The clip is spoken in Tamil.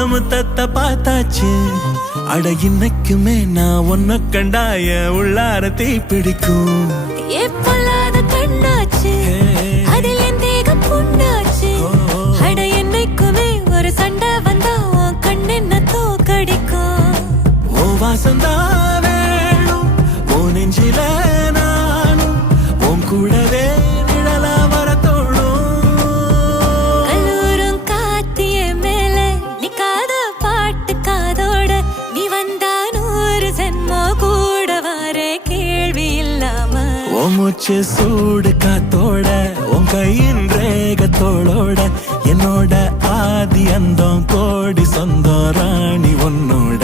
முத்தத்தை பார்த்தாச்சு. அட இன்னைக்குமே நான் உன்ன கண்டாய உள்ளார தீ பிடிக்கும். எப்பொல்லாத கண்ணாச்சு அதில் என் தேகம் புண்ணாச்சு. அட என்னைக்குமே ஒரு சண்டை வந்தா உன் கண் என்ன தோக்கடிக்கும். ஓ வாசந்தா வேணும் ஓ நெஞ்சில நானும் உன் கூடவே நிழலா வர தோணும். கல்லூரும் காத்திய மேல நிக்காத பாட்டு காதோட நீ வந்தா 100 ஜென்மோ கூட வர கேள்வி இல்லாம. ஓ மூச்சு சூடு காத்தோட உன் கையின் ரேகத்தோளோட என்னோட ஆதி அந்தம் கோடி சொந்தம் ராணி உன்னோட.